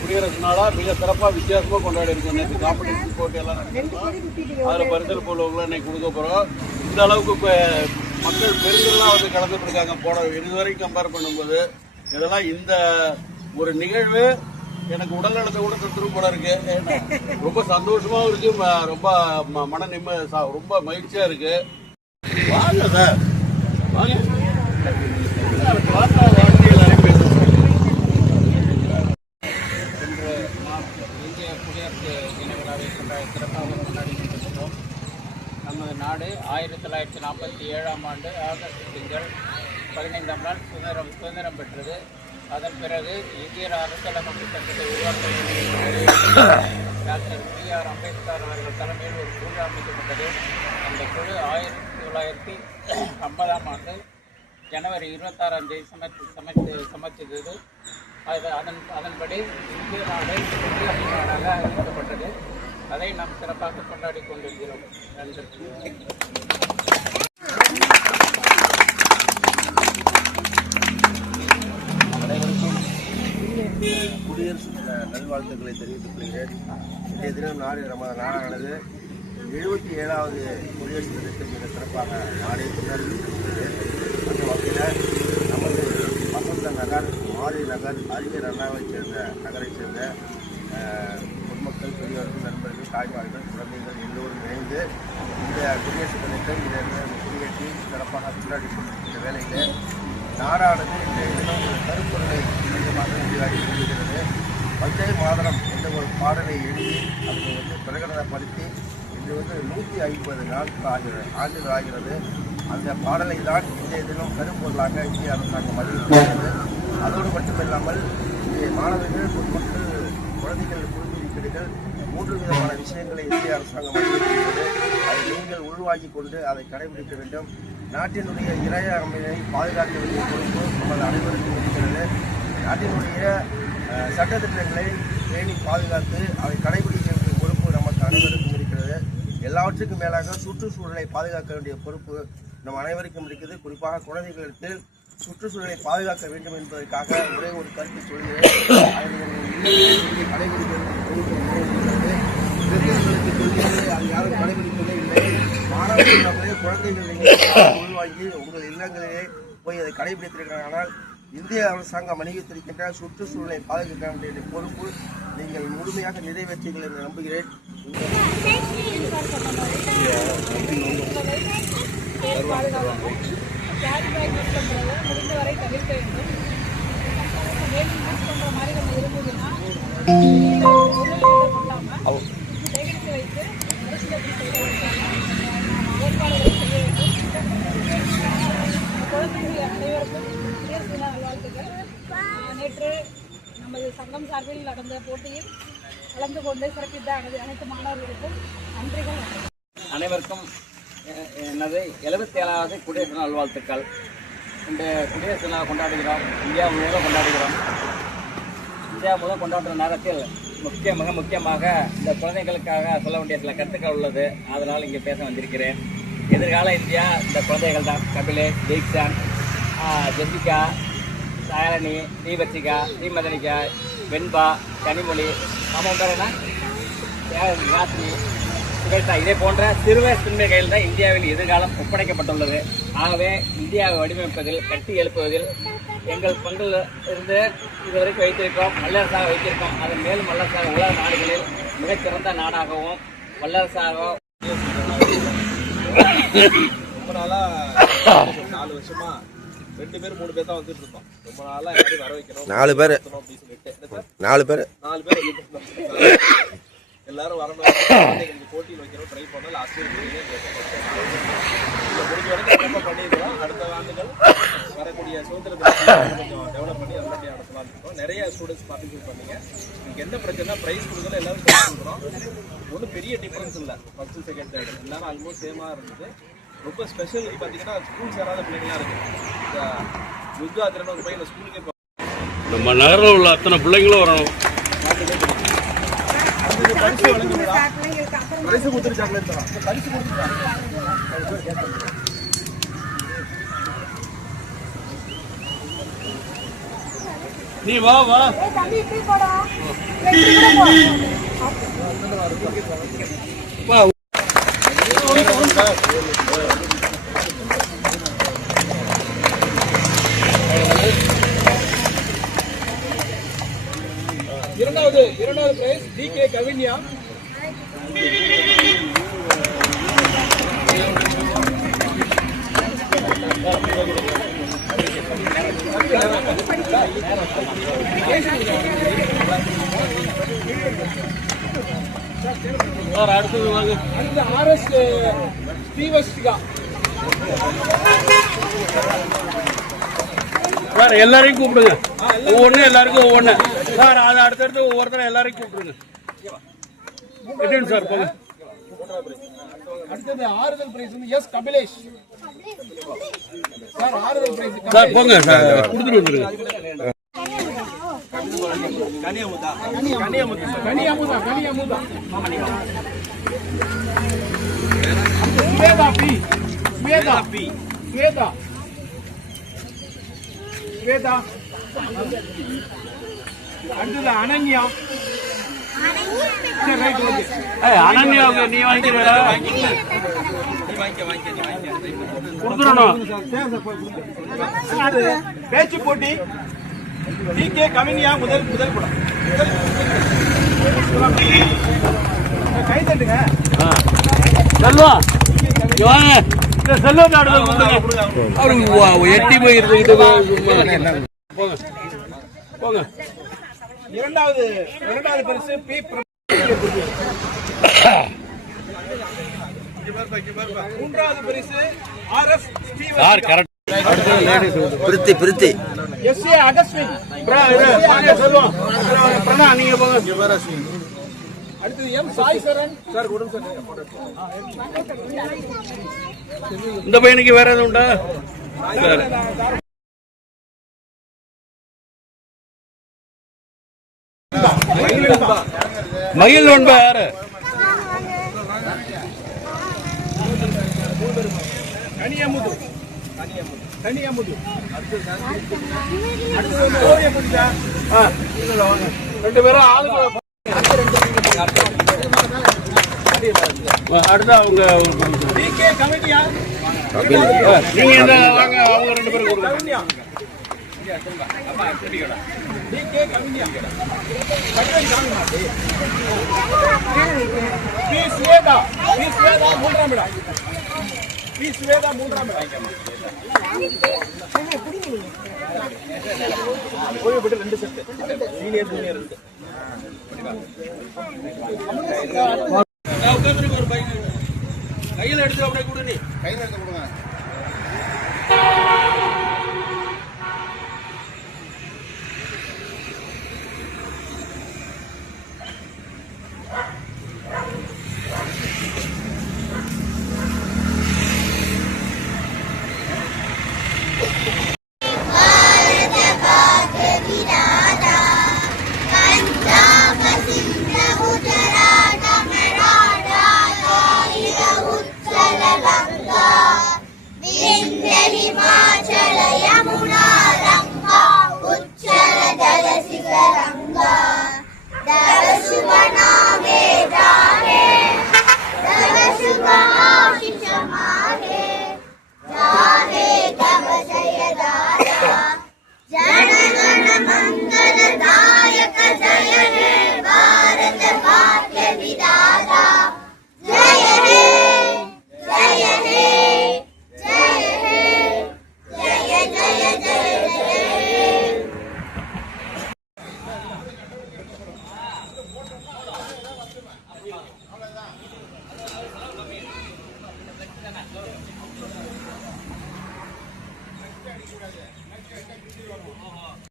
குடியரசு நாளா மிக சிறப்பாக வித்தியாசமாக கொண்டாடி இருக்கோம். நேற்று காம்படிஷன் போட்டி எல்லாம் நடக்கும். அதில் பரிசல் போலவங்களாம் இன்னைக்கு கொடுக்க போகிறோம். இந்த அளவுக்கு இப்போ மக்கள் பெருங்கள்லாம் வந்து கலந்துட்டு இருக்காங்க. போன இதுவரைக்கும் கம்பேர் பண்ணும்போது இதெல்லாம் இந்த ஒரு நிகழ்வு எனக்கு உடல் நலத்தை கூட தத்துரும் போல இருக்கு. ரொம்ப சந்தோஷமாகவும் இருக்கு, ரொம்ப மன ரொம்ப மகிழ்ச்சியா இருக்கு. வாங்க சார், வாங்க எல்லாரையும் பேசுறோம். இந்திய குடியரசு தின விழாவை சிறப்பாக கொண்டாடி கொண்டிருக்கிறோம். நமது நாடு 1947ஆம் ஆண்டு ஆகஸ்ட் திங்கள் 15ஆம் நாள் சுதந்திரம் பெற்றது. அதன் பிறகு இந்திய அரசியலமைப்பு சட்டத்தை உருவாக்க டாக்டர் B.R. அம்பேத்கர் அவர்கள் தலைமையில் ஒரு குழு அமைக்கப்பட்டது. அந்த குழு 1950ஆம் ஆண்டு ஜனவரி 26ஆம் தேதி சமர்ப்பித்தது. அதன்படி இந்திய நாடு குடியரசு நாடாக அறிவிக்கப்பட்டது. அதை நாம் சிறப்பாக கொண்டாடி கொண்டிருக்கிறோம். நன்றி. குடியரசு தின நல்வாழ்த்துக்களை தெரிவித்துக் கொள்கிறேன். இன்றைய தினம் நாடானது 77வது குடியரசு தினத்தை மிக சிறப்பாக நாடே கொண்டாடி கொண்டிருக்கிறது. அந்த வகையில் நமது வசந்த நகர், மாரி நகர், அறிஞர் அண்ணாவைச் சேர்ந்த நகரைச் சேர்ந்த பொதுமக்கள், பெரியவர்கள், நண்பர்கள், தாய்மார்கள், குழந்தைகள் எல்லோரும் இணைந்து இந்த குடியரசு தினத்தை குடியேற்றி சிறப்பாக கொண்டாடி கொண்டிருக்கிற வேளையில் நாடானது இன்றைய தினம் ஒரு கருப்பொருளை அதிகமாக உருவாக்கி கொண்டிருக்கிறது. வந்தே மாதரம் என்ற ஒரு பாடலை எழுதி அதை பிரகடனப்படுத்தி இன்று 150 ஆண்டுகள் ஆகிறது. அந்த பாடலை தான் இன்றைய தினம் கருப்பொருளாக இந்திய அரசாங்கம் அறிவிக்கிறது. அதோடு மட்டுமில்லாமல் மாணவர்கள், பொதுமக்கள், குழந்தைகள், குடிமக்கள் 3 விதமான விஷயங்களை இந்திய அரசாங்கம் அறிவிக்கிறது. அதை நீங்கள் உருவாக்கி கொண்டு அதை கடைபிடிக்க வேண்டும். நாட்டினுடைய இறையாண்மையை பாதுகாக்க வேண்டிய பொறுப்பு நமது அனைவருக்கும் இருக்கிறது. நாட்டினுடைய சட்டத்திட்டங்களை பேணி பாதுகாத்து அதை கடைபிடிக்க வேண்டிய பொறுப்பு நமக்கு அனைவருக்கும் இருக்கிறது. எல்லாவற்றுக்கும் மேலாக சுற்றுச்சூழலை பாதுகாக்க வேண்டிய பொறுப்பு நம் அனைவருக்கும் இருக்குது. குறிப்பாக குழந்தைகளுக்கு சுற்றுச்சூழலை பாதுகாக்க வேண்டும் என்பதற்காக ஒரே ஒரு கருத்து சொல்கிறேன். கடைபிடிக்க பெரியவர்களுக்கு சொல்கிறது, அது யாரும் கடைபிடிப்பதே இல்லை. மாணவர்களே, குழந்தைகள் உள்வாங்கி உங்கள் இல்லங்களிலே போய் அதை கடைபிடித்திருக்கிறார்கள். ஆனால் இந்திய அரசாங்கம் அணிவித்திருக்கின்ற சுற்றுச்சூழலை பாதுகாக்க வேண்டிய பொறுப்பு நீங்கள் முழுமையாக நிறைவேற்றீர்கள் என்று நம்புகிறேன். முடிந்தவரை தவிர்க்க வேண்டும். சேகரித்து வைத்து ஏற்பாடுகளை செய்ய வேண்டும். குழந்தைகள் அனைவருக்கும் குடியரசு தின நல்வாழ்த்துக்கள். நேற்று நமது சங்கம் சார்பில் நடந்த போட்டியில் கலந்து கொண்டு சிறப்பித்த அனைத்து மாணவர்களுக்கும் நன்றிகள். அனைவருக்கும் எனது 77வது குடியரசு தின நல்வாழ்த்துக்கள். இந்த குடியரசு தினம் கொண்டாடுகிறோம், இந்தியா முழுவதும் கொண்டாடுகிறோம். இந்தியா முழுவதும் கொண்டாடுற நேரத்தில் மிக முக்கியமாக இந்த குழந்தைகளுக்காக சொல்ல வேண்டிய சில கருத்துக்கள் உள்ளது. அதனால் இங்கே பேச வந்திருக்கிறேன். எதிர்கால இந்தியா இந்த குழந்தைகள் தான். கபிலேஷ், தீக்ஷான், ஜெசிகா, சாரணி, தீபர்ஷிகா, தீமதனிகா, வெண்பா, கனிமொழி, ராத்ரி, சுகேஷா, இதே போன்ற சிறுவர் சிறுமிகள் தான் இந்தியாவின் எதிர்காலம் ஒப்படைக்கப்பட்டுள்ளது. ஆகவே இந்தியாவை வடிவமைப்பதில், கட்டி எழுப்புவதில் எங்கள் பங்கில் இருந்து இதுவரைக்கும் வைத்திருக்கோம், வல்லரசாக வைத்திருக்கோம். அதன் மேலும் வல்லரசாக உலக நாடுகளில் மிகச்சிறந்த நாடாகவும் வல்லரசாக ரொம்ப நாளாக 4 வருஷமா 2 பேர் 3 பேர் தான் வந்துட்டு இருக்கோம். ரொம்ப நாளாக எல்லாரும் வர வைக்கணும், 4 பேர் அப்படின்னு சொல்லிட்டு 4 பேர் எல்லாரும் வரணும், போட்டியில் வைக்கணும் ட்ரை பண்ணோம். லாஸ்ட் இயர் முடிஞ்ச வரைக்கும் ரொம்ப பண்ணியிருக்கோம். அடுத்த ஆண்டுகள் வரக்கூடிய சுதந்திர தினத்தை கொஞ்சம் டெவலப் பண்ணி நல்லபடியாக நடத்தலாம்னு இருக்கோம். நிறைய ஸ்டூடெண்ட்ஸ் பார்ட்டிசிபேட் பண்ணீங்க. எனக்கு என்ன பிரச்சனை, ப்ரைஸ் கொடுக்கல எல்லாரும் கொடுக்குறோம். ஒன்றும் பெரிய டிஃப்ரென்ஸ் இல்லை. ஃபர்ஸ்ட் செகண்ட் தேர்ட் எல்லாரும் ஆல்மோஸ்ட் சேமாக இருந்தது. ரொம்ப ஸ்பெஷல் பார்த்தீங்கன்னா ஸ்கூல் சேராத பிள்ளைங்களாம் இருக்குது. இந்த யுத்தாத்திரன்னு ஒரு பையன் ஸ்கூலுக்கே நம்ம நகரில் உள்ள அத்தனை பிள்ளைங்களும் வரணும். பரிசு கொடுத்துட்டு சாக்லேட் தரோம். பரிசு கொடுத்துட்டு நீ வா வா. இரண்டாவது பிரைஸ் DK கவின்யா. அடுத்தது வாங்க. அடுத்து RS ஸ்ரீவஸ்திகா. சார் எல்லாரையும் கூப்பிடுங்க, ஒவ்வொன்று எல்லாருக்கும் ஒவ்வொன்று. சார் அது அடுத்தடுத்து ஒவ்வொருத்தரும் எல்லாரையும் கூப்பிடுங்க. சார் போங்க. அடுத்தது ஆறுதல் பிரைஸ் வந்து எஸ் கபிலேஷ். சார் ஆறுதல் பிரைஸ் சார் போங்க சார், கொடுத்துட்டு வந்துருங்க. ஸ்வேதா. அடுத்தது அனன்யா. சரி ரைட் ஓகே. அனன்யாவுக்கு நீ வாங்கிக்கிறா, கொடுத்துடணும். பேச்சு போட்டி DK கவின்யா முதல் படம். கை தட்டுங்க. செல்வா வாங்க. செல்வத்தை அடுத்த கொடுத்துங்க. அவரு எட்டி போயிருந்துக்கிட்டு போங்க போங்க. இரண்டாவது பரிசு P. மூன்றாவது பரிசு RS sir correct. Preeti SA அகஸ்வின். செல்வம் பிரணா நீங்க போங்க. அடுத்தது M. சாய் சரண். சார் கொடுங்க சார். இந்த பையனுக்கு வேற எதுவும் உண்டா சார்? மயில் நண்பா யாரு? கனியமுது. அடுத்தது ஓரியமுடிச்சா. 2 பேரும் ஆளுங்க. அடுத்து அவங்க DK கவின்யா. நீங்க என்ன வாங்க, அவங்க 2 பேரும் கொடுங்க. கவின்யா. DK கவின்யா. P. ஸ்வேதா மூன்றாம் இடம். ஓய்வுபட்டு 2 செட். Senior junior 2. ஒரு பையன் கையில் எடுத்து அப்படியே கொடு. நீ கையில் எடுத்து கொடுங்க.